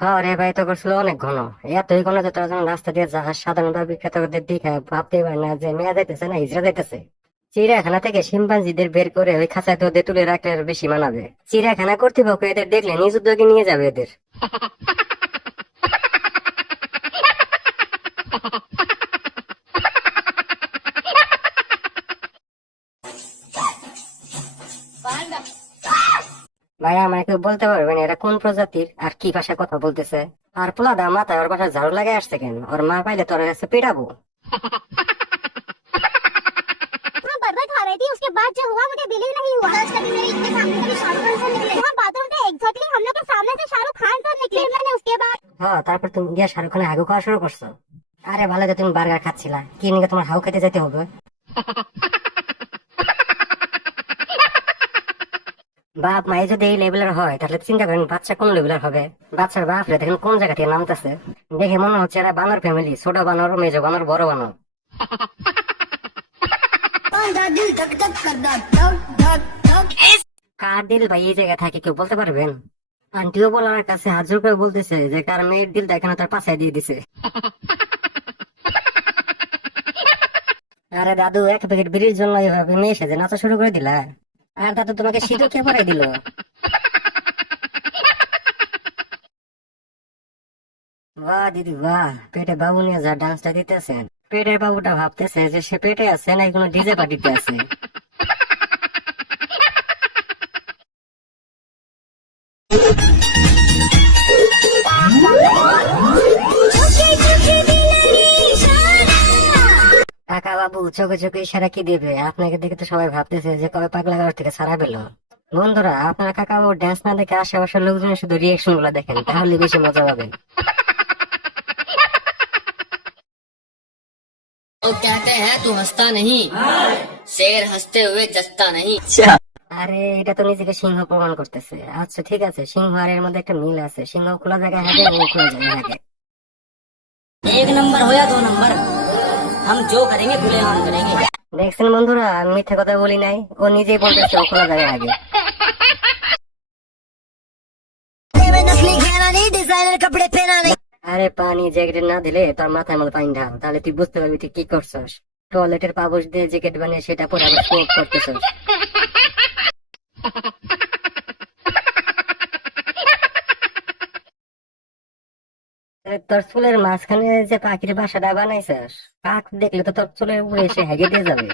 হ্যাঁ রে ভাই, তো করছিল অনেক ঘন। এতই ঘন যে তোরা যখন রাস্তা দিয়ে যাস, সাধারণ বিখ্যাতদের দিকে ভাবতেই পারে না যে মেয়া যাইতেছে না হিজড়া যাইতেছে। চিড়িয়াখানা থেকে শিম্পাঞ্জিদের বের করে ওই খাঁচায় তো ওদের তুলে রাখলে আরো বেশি মানাবে। চিড়িয়াখানা কর্তৃপক্ষ এদের দেখলে নিজ উদ্যোগে নিয়ে যাবে এদের। ভাই আমাকে কেউ বলতে পারবেন এরা কোন প্রজাতির আর কি ভাষায় কথা বলতেছে? আর পোলাদা মাথায় ওর বাসায় ঝাড়ু লাগাই আসছে কেন? ওর মা পাইলে তোর কাছে পেটাবো। हाँ बर्गर खा रही थी, उसके बाद जो हुआ मुझे बिलीव नहीं हुआ। आज कभी मेरे इतने सामने से शाहरुख खान सर निकले। हाँ बाथरूम से एग्जैक्टली हम लोग के सामने से शाहरुख खान सर निकले। मैंने उसके बाद হ্যাঁ, তারপর তুমি গিয়া শাহরুখ খানের হাগু খাওয়া শুরু করছো। আরে ভালো যে তুমি বার্গার খাচ্ছিলা, কি নিয়ে তোমার হাউ খেতে যেতে হবে? বাপ মাই যদি এই লেভেলের হয় তাহলে চিন্তা করেন বাচ্চা কোন লেভেলের হবে। বাচ্চার বাপ রে দেখেন কোন জায়গা থেকে নামতেছে। দেখে মনে হচ্ছে এরা বানর ফ্যামিলি, ছোট বানর, মেজো বানর, বড় বানর। কার দিল ভাই এই জায়গায় থাকে কেউ বলতে পারবেন? আন্টিও বলার কাছে হাত জোর করে বলতেছে যে কার মেয়ের দিলটা এখানে তার পাশায় দিয়ে দিছে। আরে দাদু, এক প্যাকেট বিড়ির জন্য এভাবে মেয়ে সেজে নাচা শুরু করে দিলা? আর দাদু তোমাকে শীতও কে পরাই দিল? বাহ দিদি বাহ, পেটে বাবু নিয়ে যা ডান্সটা দিতেছেন, পেটের বাবুটা ভাবতেছে যে সে পেটে আছে না কোনো ডিজে পার্টিতে আছে। কাকা বাবু চোখে চোখে ইশারা কি দেবে? আপনাকে দেখে তো সবাই ভাবতেছে যে কবে পাগলা গারো থেকে ছাড়া পেলো। বন্ধুরা, আপনারা কাকা বাবু ড্যান্স না দেখে আশেপাশের লোকজনের শুধু রিয়েকশন গুলা দেখেন, তাহলে বেশি মজা পাবেন। तो कहते हैं तू हंसता नहीं, शेर हंसते हुए जसता नहीं। আরে এটা তো নিজেকে সিংহ প্রমাণ করতেছে। আচ্ছা ঠিক আছে, সিংহ আর এর মধ্যে একটা মিল আছে। সিংহ খোলা জায়গায় হাগে, ও খোলা জায়গায় হাগে। एक नंबर हो या 2 नंबर, हम जो करेंगे खुलेआम करेंगे। দেখছেন বন্ধুরা, আমি মিথ্যা কথা বলি নাই, ও নিজেই বলতেছে ও খোলা জায়গায় হাগে। আরে পানি জ্যাকেট না দিলে তোর মাথার মধ্যে পানি ঢাল, তাহলে তুই বুঝতে পারবি তুই কি করছস। টয়লেটের পাবস দিয়ে জ্যাকেট বানিয়ে সেটা পরে আবার স্মোক করতেছস। তোর চুলের মাঝখানে যে পাখির বাসাটা বানাইছস, কাক দেখলে তো তোর চুলের উপরে এসে হেগে দিয়ে যাবে।